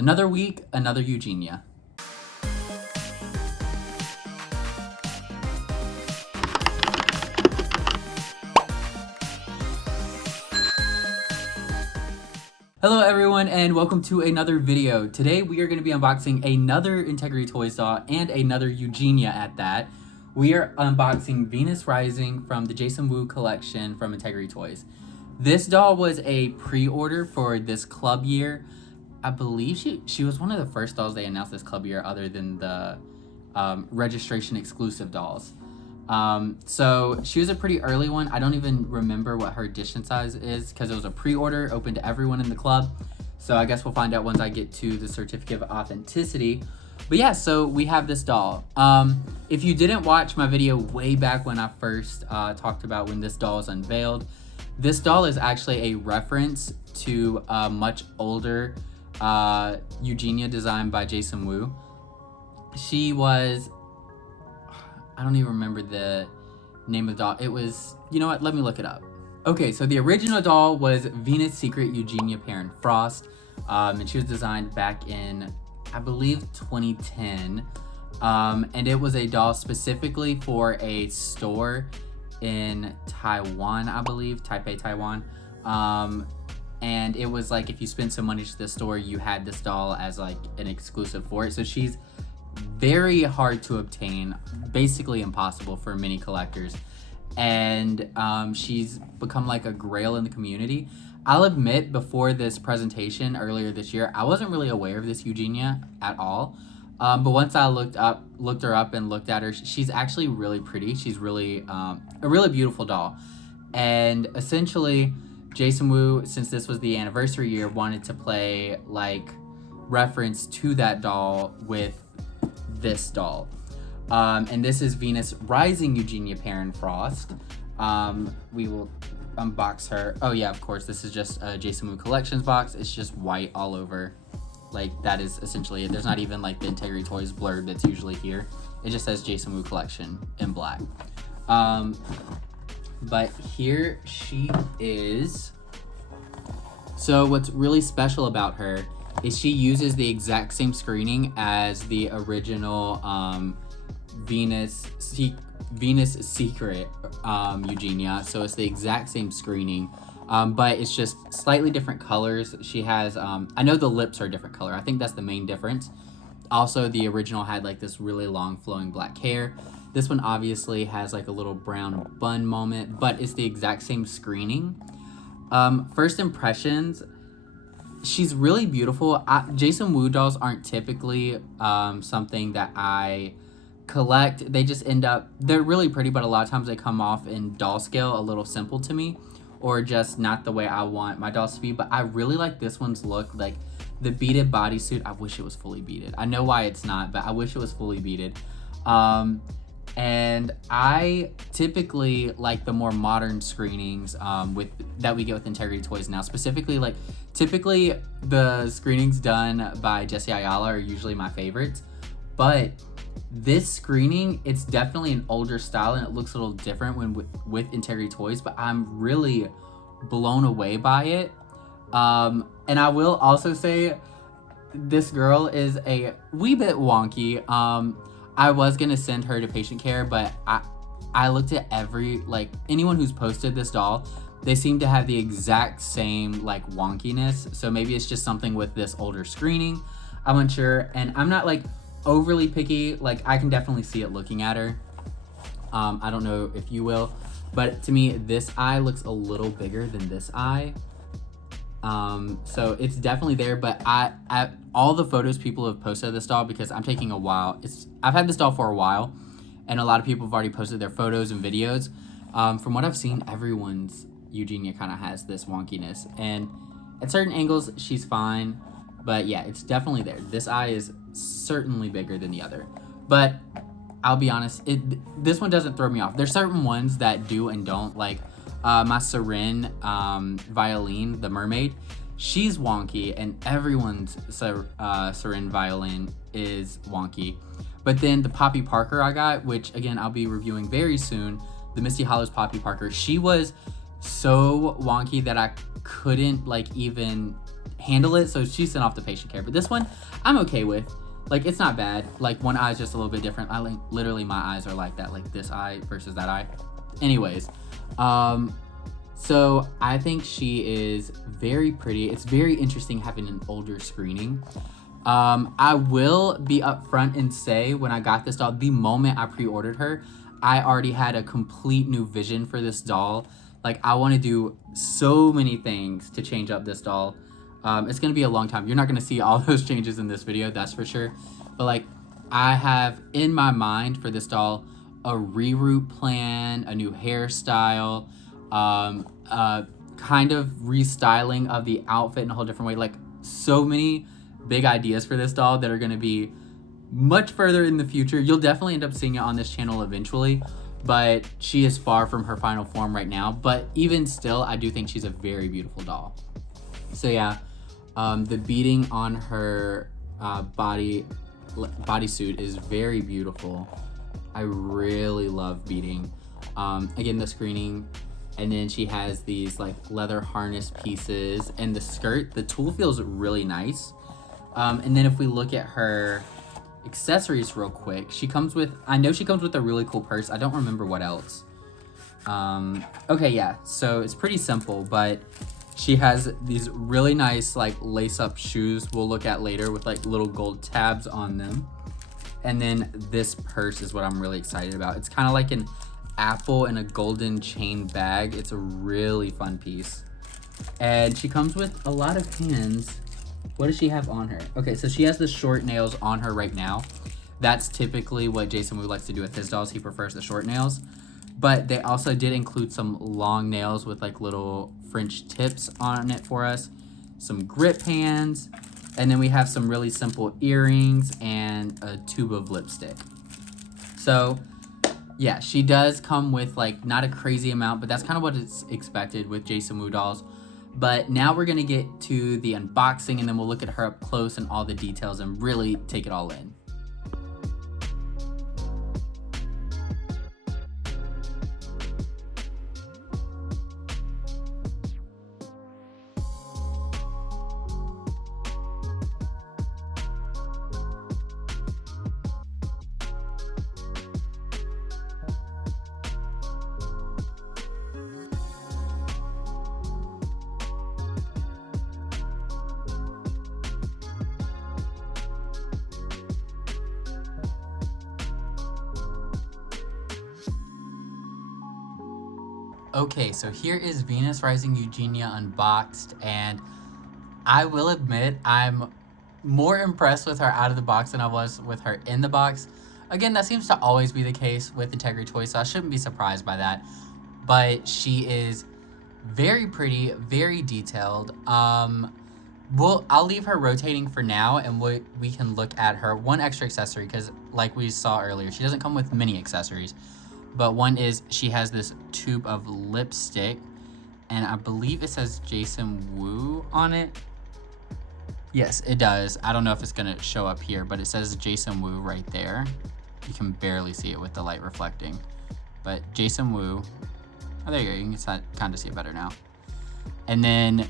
Another week, another Eugenia. Hello everyone and welcome to another video. Today we are going to be unboxing another Integrity Toys doll and another Eugenia at that. We are unboxing Venus Rising from the Jason Wu collection from Integrity Toys. This doll was a pre-order for this club year. I believe she was one of the first dolls they announced this club year other than the registration exclusive dolls. So she was a pretty early one. I don't even remember what her edition size is because it was a pre-order open to everyone in the club. So I guess we'll find out once I get to the certificate of authenticity. But yeah, so we have this doll. If you didn't watch my video way back when I first talked about when this doll was unveiled, this doll is actually a reference to a much older Eugenia designed by Jason Wu. She was, I don't even remember the name of the doll. It was, you know what, let me look it up. Okay, so the original doll was Venus Secret Eugenia Perrin-Frost, and she was designed back in, I believe, 2010. And it was a doll specifically for a store in Taiwan, I believe, Taipei, Taiwan. And it was like if you spent some money to the store, you had this doll as like an exclusive for it. So she's very hard to obtain, basically impossible for many collectors. And she's become like a grail in the community. I'll admit, before this presentation earlier this year, I wasn't really aware of this Eugenia at all. But once I looked her up and looked at her, she's actually really pretty. She's really a really beautiful doll. And essentially, Jason Wu, since this was the anniversary year, wanted to play like reference to that doll with this doll. And this is Venus Rising Eugenia Perrin-Frost. We will unbox her. Oh yeah, of course, this is just a Jason Wu Collections box. It's just white all over. Like, that is essentially it. There's not even like the Integrity Toys blurb that's usually here. It just says Jason Wu Collection in black. But here she is. So what's really special about her is she uses the exact same screening as the original Venus Secret Eugenia. So it's the exact same screening, but it's just slightly different colors. She has, I know the lips are a different color. I think that's the main difference. Also, the original had like this really long flowing black hair. This one obviously has like a little brown bun moment, but it's the exact same screening. First impressions, she's really beautiful. Jason Wu dolls aren't typically something that I collect. They just end up, they're really pretty, but a lot of times they come off in doll scale a little simple to me, or just not the way I want my dolls to be. But I really like this one's look. Like the beaded bodysuit, I wish it was fully beaded. I know why it's not, but I wish it was fully beaded. And I typically like the more modern screenings that we get with Integrity Toys now. Specifically, like typically the screenings done by Jesse Ayala are usually my favorites, but this screening, it's definitely an older style and it looks a little different when with Integrity Toys, but I'm really blown away by it. And I will also say this girl is a wee bit wonky. I was gonna send her to patient care, but I looked at anyone who's posted this doll, they seem to have the exact same like wonkiness. So maybe it's just something with this older screening. I'm unsure, and I'm not like overly picky. Like I can definitely see it looking at her. I don't know if you will, but to me, this eye looks a little bigger than this eye. So it's definitely there, but I all the photos people have posted of this doll, because I'm taking a while. I've had this doll for a while, and a lot of people have already posted their photos and videos. From what I've seen, everyone's Eugenia kind of has this wonkiness, and at certain angles, she's fine. But yeah, it's definitely there. This eye is certainly bigger than the other, but I'll be honest, this one doesn't throw me off. There's certain ones that do and don't, like my Serin violin, the mermaid, she's wonky, and everyone's Serin violin is wonky. But then the Poppy Parker I got, which again I'll be reviewing very soon, the Misty Hollows Poppy Parker, she was so wonky that I couldn't like even handle it, so she sent off to patient care. But this one, I'm okay with. Like, it's not bad. Like, one eye's just a little bit different. I like, literally my eyes are like that, like this eye versus that eye. Anyways, so I think she is very pretty. It's very interesting having an older screening. I will be upfront and say, when I got this doll, the moment I pre-ordered her, I already had a complete new vision for this doll. Like, I want to do so many things to change up this doll. It's going to be a long time. You're not going to see all those changes in this video, that's for sure. But like, I have in my mind for this doll a reroute plan, a new hairstyle, kind of restyling of the outfit in a whole different way. Like, so many big ideas for this doll that are going to be much further in the future. You'll definitely end up seeing it on this channel eventually, but she is far from her final form right now. But even still, I do think she's a very beautiful doll. So yeah, the beading on her bodysuit is very beautiful. I really love beading. Again, the screening, and then she has these like leather harness pieces, and the skirt, the tulle feels really nice. And then if we look at her accessories real quick, she comes with, I know she comes with a really cool purse. I don't remember what else. Okay, yeah, so it's pretty simple, but she has these really nice like lace-up shoes we'll look at later with like little gold tabs on them. And then this purse is what I'm really excited about. It's kind of like an apple and a golden chain bag. It's a really fun piece. And she comes with a lot of pins. What does she have on her? Okay, so she has the short nails on her right now. That's typically what Jason Wu likes to do with his dolls. He prefers the short nails. But they also did include some long nails with like little French tips on it for us. Some grip hands. And then we have some really simple earrings and a tube of lipstick. So yeah, she does come with like not a crazy amount, but that's kind of what is expected with Jason Wu dolls. But now we're gonna get to the unboxing, and then we'll look at her up close and all the details and really take it all in. Okay, so here is Venus Rising Eugenia unboxed, and I will admit I'm more impressed with her out of the box than I was with her in the box. Again, that seems to always be the case with Integrity Toys, so I shouldn't be surprised by that. But she is very pretty, very detailed. I'll leave her rotating for now, and we can look at her one extra accessory, because like we saw earlier, she doesn't come with many accessories. But one is she has this tube of lipstick, and I believe it says Jason Wu on it. Yes, it does. I don't know if it's gonna show up here, but it says Jason Wu right there. You can barely see it with the light reflecting, but Jason Wu. Oh, there you go. You can kind of see it better now. And then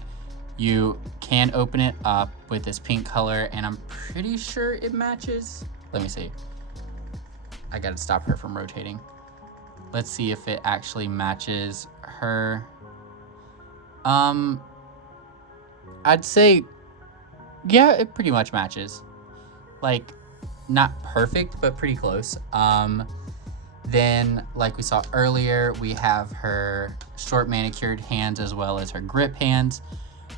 you can open it up with this pink color, and I'm pretty sure it matches. Let me see. I gotta stop her from rotating. Let's see if it actually matches her. I'd say, yeah, it pretty much matches. Like, not perfect, but pretty close. Then, like we saw earlier, we have her short manicured hands as well as her grip hands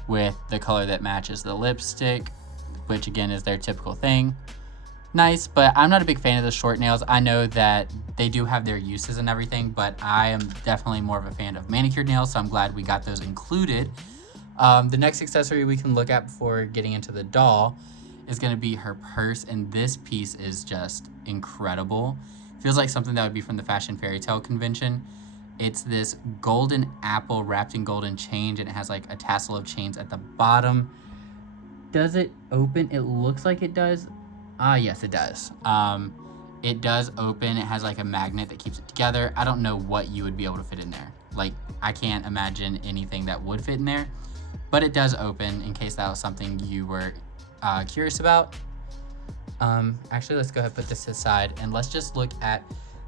with the color that matches the lipstick, which again is their typical thing. Nice, but I'm not a big fan of the short nails. I know that they do have their uses and everything, but I am definitely more of a fan of manicured nails, so I'm glad we got those included. The next accessory we can look at before getting into the doll is going to be her purse, and this piece is just incredible. Feels like something that would be from the Fashion Fairy Tale convention. It's this golden apple wrapped in golden chains, and it has like a tassel of chains at the bottom. Does it open? It looks like it does. Yes, it does. It does open. It has like a magnet that keeps it together. I don't know what you would be able to fit in there. Like, I can't imagine anything that would fit in there. but it does open in case that was something you were curious about. Actually, let's go ahead and put this aside and let's just look at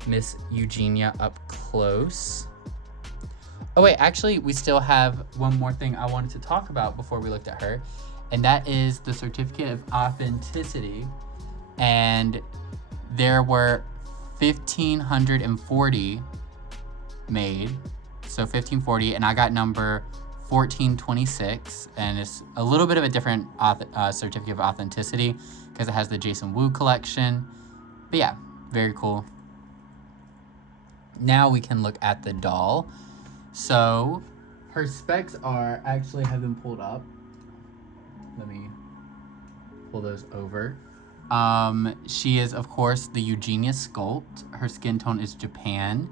Miss Eugenia up close. Oh wait, actually we still have one more thing I wanted to talk about before we looked at her, and that is the certificate of authenticity. And there were 1,540 made, so 1,540, and I got number 1426, and it's a little bit of a different certificate of authenticity because it has the Jason Wu collection. But yeah, very cool. Now we can look at the doll. So her specs have been pulled up. Let me pull those over. She is, of course, the Eugenia sculpt. Her skin tone is Japan.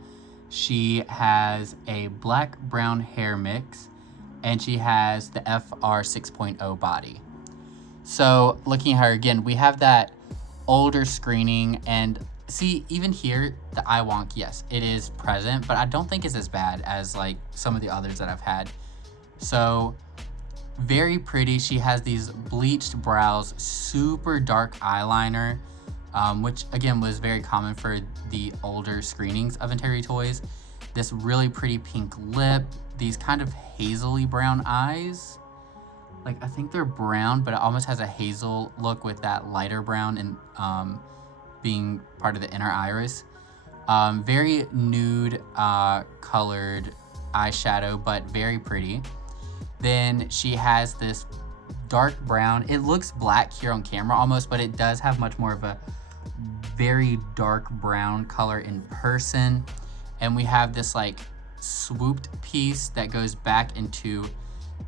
She has a black-brown hair mix, and she has the FR 6.0 body. So looking at her again, we have that older screening, and see, even here, the eye wonk, yes, it is present, but I don't think it's as bad as like some of the others that I've had. So very pretty. She has these bleached brows, super dark eyeliner, which again was very common for the older screenings of Integrity Toys. This really pretty pink lip, these kind of hazily brown eyes. Like, I think they're brown, but it almost has a hazel look with that lighter brown and being part of the inner iris. Very nude colored eyeshadow, but very pretty. Then she has this dark brown. It looks black here on camera almost, but it does have much more of a very dark brown color in person. And we have this like swooped piece that goes back into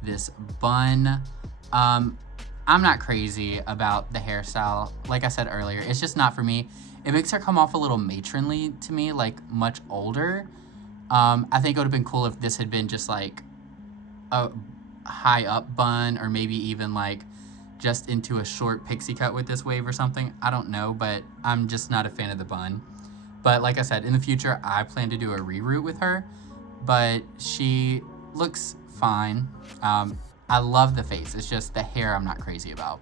this bun. I'm not crazy about the hairstyle. Like I said earlier, it's just not for me. It makes her come off a little matronly to me, like much older. I think it would have been cool if this had been just like a high up bun, or maybe even like just into a short pixie cut with this wave or something. I don't know, but I'm just not a fan of the bun. But like I said, in the future, I plan to do a reroute with her, but she looks fine. I love the face. It's just the hair I'm not crazy about.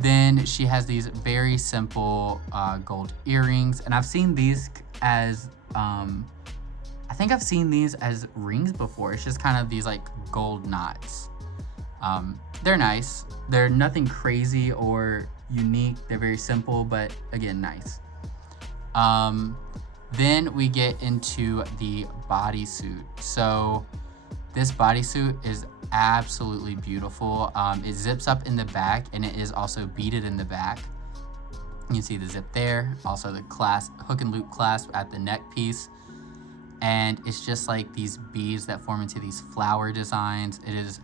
Then she has these very simple gold earrings, and I've seen these as, I think I've seen these as rings before. It's just kind of these like gold knots. They're nice. They're nothing crazy or unique. They're very simple, but again, nice. Then we get into the bodysuit. So this bodysuit is absolutely beautiful. It zips up in the back, and it is also beaded in the back. You can see the zip there. Also the hook and loop clasp at the neck piece. And it's just like these beads that form into these flower designs. It is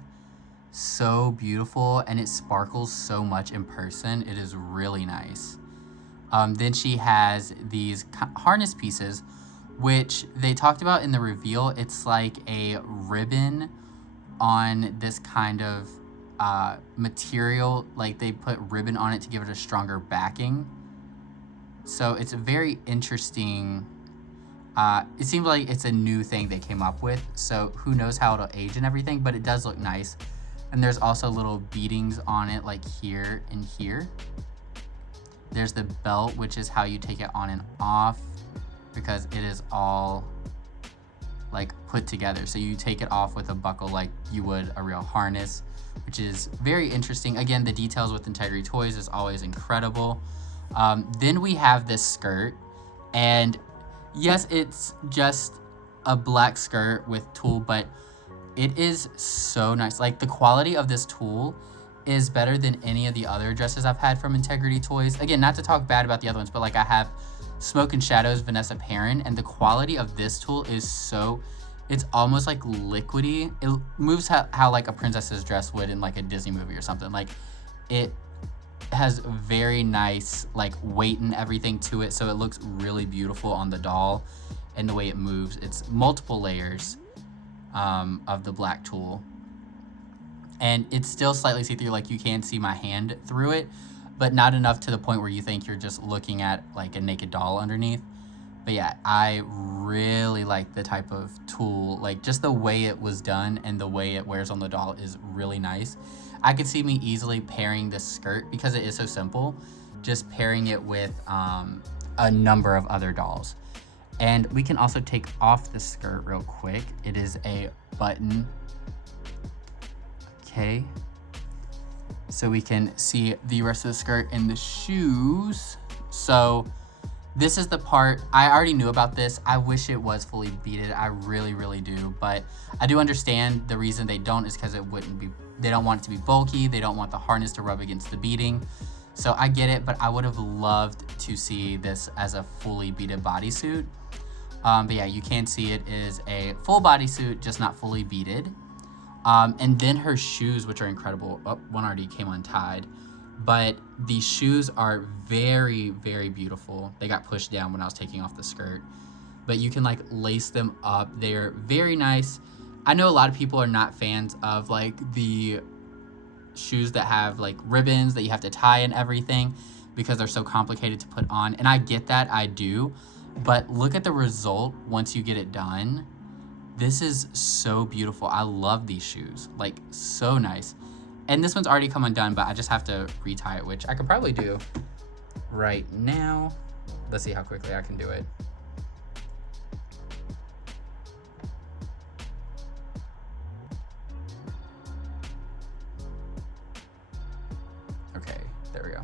so beautiful, and it sparkles so much in person. It is really nice. Then she has these harness pieces, which they talked about in the reveal. It's like a ribbon on this kind of material. Like they put ribbon on it to give it a stronger backing. So it's a very interesting. It seems like it's a new thing they came up with. So who knows how it'll age and everything, but it does look nice. And there's also little beadings on it, like here and here. There's the belt, which is how you take it on and off, because it is all like put together. So you take it off with a buckle like you would a real harness, which is very interesting. Again, the details with Integrity Toys is always incredible. Then we have this skirt, and yes, it's just a black skirt with tulle, but it is so nice. Like the quality of this tulle is better than any of the other dresses I've had from Integrity Toys. Again, not to talk bad about the other ones, but like I have Smoke and Shadows Vanessa Perrin, and the quality of this tulle is so, it's almost like liquidy. It moves how like a princess's dress would in like a Disney movie or something. Like it has very nice like weight and everything to it, so it looks really beautiful on the doll and the way it moves. It's multiple layers of the black tulle, and it's still slightly see-through. Like you can see my hand through it, but not enough to the point where you think you're just looking at like a naked doll underneath. But But yeah, I really like the type of tulle, like just the way it was done and the way it wears on the doll is really nice. I could see me easily pairing this skirt, because it is so simple, just pairing it with a number of other dolls. And we can also take off the skirt real quick. It is a button. Okay. So we can see the rest of the skirt and the shoes. So this is the part, I already knew about this. I wish it was fully beaded. I really, really do. But I do understand the reason they don't is because they don't want it to be bulky. They don't want the harness to rub against the beading. So I get it, but I would have loved to see this as a fully beaded bodysuit. But yeah, you can see it is a full bodysuit, just not fully beaded. And then her shoes, which are incredible. Oh, one already came untied. But these shoes are very, very beautiful. They got pushed down when I was taking off the skirt. But you can like lace them up. They're very nice. I know a lot of people are not fans of like the shoes that have like ribbons that you have to tie and everything, because they're so complicated to put on. And I get that, I do. But look at the result once you get it done. This is so beautiful. I love these shoes, like so nice. And this one's already come undone, but I just have to retie it, which I could probably do right now. Let's see how quickly I can do it. Okay, there we go.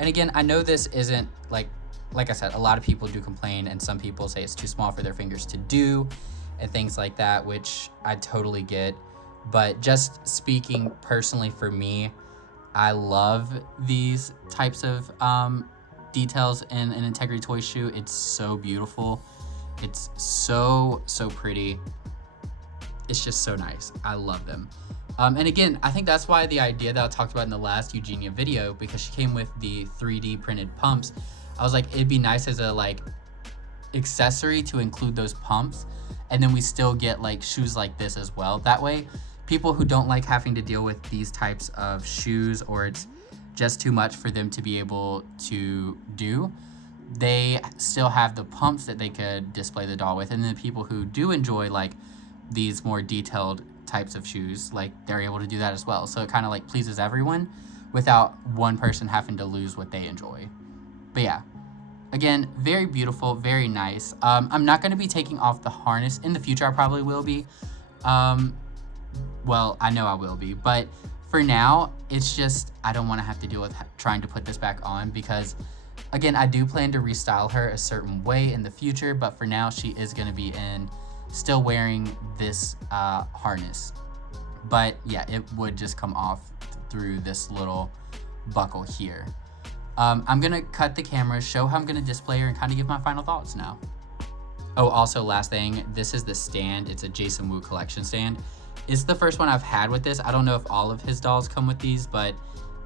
And again, I know this isn't like I said, a lot of people do complain, and some people say it's too small for their fingers to do and things like that, which I totally get. But just speaking personally for me, I love these types of details in an Integrity Toy shoe. It's so beautiful. It's so, so pretty. It's just so nice. I love them. And again, I think that's why the idea that I talked about in the last EUGENIA video, because she came with the 3D printed pumps, I was like, it'd be nice as a like accessory to include those pumps, and then we still get like shoes like this as well. That way, people who don't like having to deal with these types of shoes, or it's just too much for them to be able to do, they still have the pumps that they could display the doll with. And then people who do enjoy like these more detailed types of shoes, like they're able to do that as well. So it kind of like pleases everyone without one person having to lose what they enjoy. But yeah, again, very beautiful, very nice. I'm not going to be taking off the harness. In the future, I probably will be. Well, I know I will be. But for now, it's just I don't want to have to deal with trying to put this back on, because, again, I do plan to restyle her a certain way in the future. But for now, she is going to be still wearing this harness. But yeah, it would just come off through this little buckle here. I'm going to cut the camera, show how I'm going to display her, and kind of give my final thoughts now. Oh, also, last thing, this is the stand. It's a Jason Wu collection stand. It's the first one I've had with this. I don't know if all of his dolls come with these, but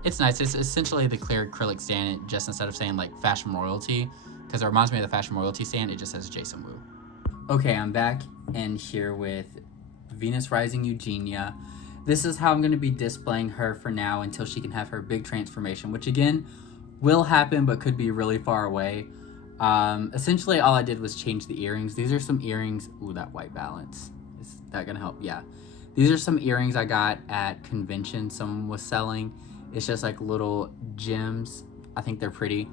it's nice. It's essentially the clear acrylic stand, just instead of saying like Fashion Royalty, because it reminds me of the Fashion Royalty stand, it just says Jason Wu. Okay, I'm back and here with Venus Rising EUGENIA. This is how I'm going to be displaying her for now until she can have her big transformation, which again will happen but could be really far away. Essentially all I did was change the earrings. These are some earrings. Ooh, that white balance. Is that gonna help? Yeah. These are some earrings I got at convention someone was selling. It's just like little gems. I think they're pretty.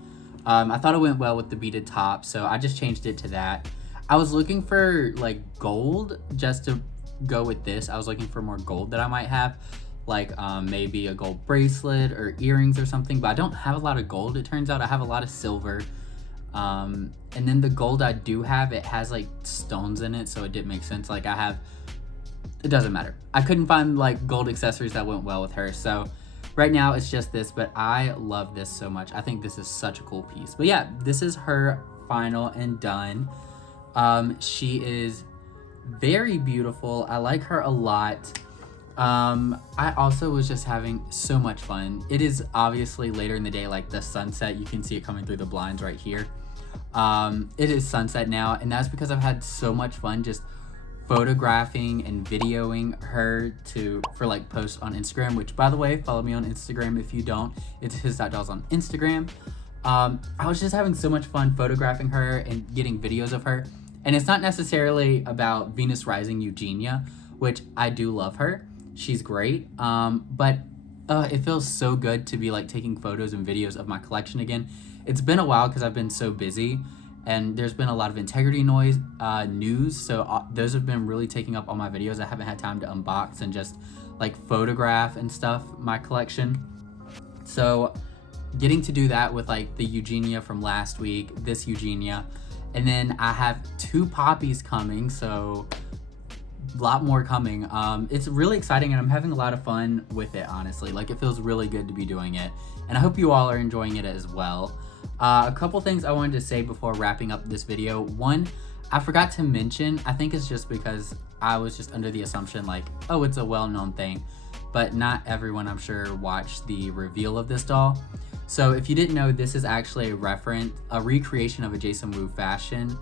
I thought it went well with the beaded top, so I just changed it to that. I was looking for like gold just to go with this. I was looking for more gold that I might have, like maybe a gold bracelet or earrings or something, but I don't have a lot of gold. It turns out I have a lot of silver. And then the gold I do have, it has like stones in it, so it didn't make sense. Like it doesn't matter. I couldn't find like gold accessories that went well with her, so right now it's just this, but I love this so much. I think this is such a cool piece. But yeah, this is her final and done. She is very beautiful. I like her a lot. I also was just having so much fun. It is obviously later in the day, like the sunset. You can see it coming through the blinds right here. It is sunset now, and that's because I've had so much fun just photographing and videoing her for like posts on Instagram, which by the way, follow me on Instagram if you don't. It's his.dolls on Instagram. I was just having so much fun photographing her and getting videos of her. And it's not necessarily about Venus Rising Eugenia, which I do love her. She's great. But it feels so good to be like taking photos and videos of my collection again. It's been a while because I've been so busy, and there's been a lot of integrity news. So those have been really taking up all my videos. I haven't had time to unbox and just like photograph and stuff my collection. So getting to do that with like the Eugenia from last week, this Eugenia, and then I have 2 poppies coming, so a lot more coming. It's really exciting, and I'm having a lot of fun with it, honestly. Like, it feels really good to be doing it, and I hope you all are enjoying it as well. A couple things I wanted to say before wrapping up this video. One, I forgot to mention, I think it's just because I was just under the assumption like, oh, it's a well-known thing, but not everyone, I'm sure, watched the reveal of this doll. So if you didn't know, this is actually a recreation of a Jason Wu fashion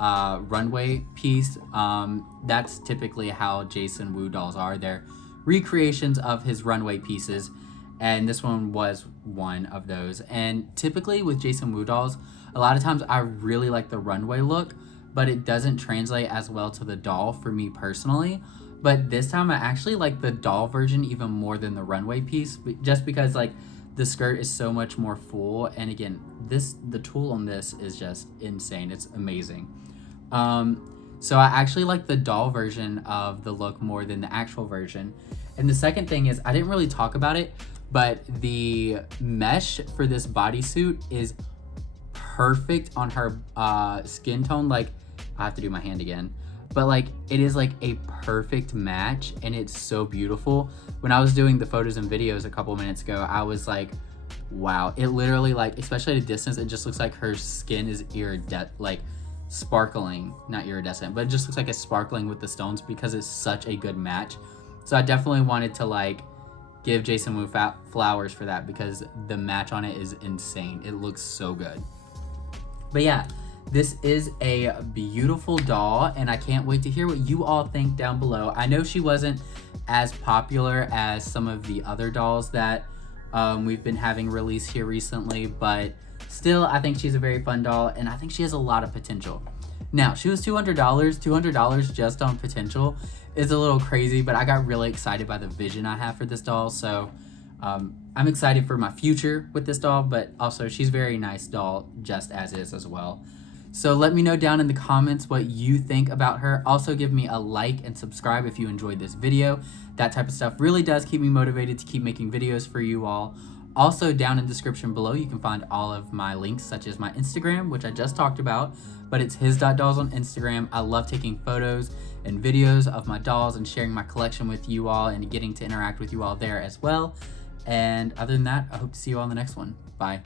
runway piece. That's typically how Jason Wu dolls are. They're recreations of his runway pieces, and this one was one of those. And typically with Jason Wu dolls, a lot of times I really like the runway look, but it doesn't translate as well to the doll for me personally. But this time I actually like the doll version even more than the runway piece, just because like the skirt is so much more full, and again, the tulle on this is just insane. It's amazing. So I actually like the doll version of the look more than the actual version. And the second thing is, I didn't really talk about it, but the mesh for this bodysuit is perfect on her skin tone. Like, I have to do my hand again, but like it is like a perfect match, and it's so beautiful. When I was doing the photos and videos a couple minutes ago, I was like, wow, it literally, like, especially at a distance, it just looks like her skin is sparkling, not iridescent, but it just looks like it's sparkling with the stones because it's such a good match. So I definitely wanted to like give Jason Wu flowers for that, because the match on it is insane. It looks so good. But yeah, this is a beautiful doll, and I can't wait to hear what you all think down below. I know she wasn't as popular as some of the other dolls that we've been having released here recently, but still, I think she's a very fun doll, and I think she has a lot of potential. Now, she was $200. $200 just on potential is a little crazy, but I got really excited by the vision I have for this doll, so I'm excited for my future with this doll, but also she's a very nice doll just as is as well. So let me know down in the comments what you think about her. Also give me a like and subscribe if you enjoyed this video. That type of stuff really does keep me motivated to keep making videos for you all. Also, down in the description below, you can find all of my links, such as my Instagram, which I just talked about, but it's his.dolls on Instagram. I love taking photos and videos of my dolls and sharing my collection with you all and getting to interact with you all there as well. And other than that, I hope to see you all in the next one. Bye.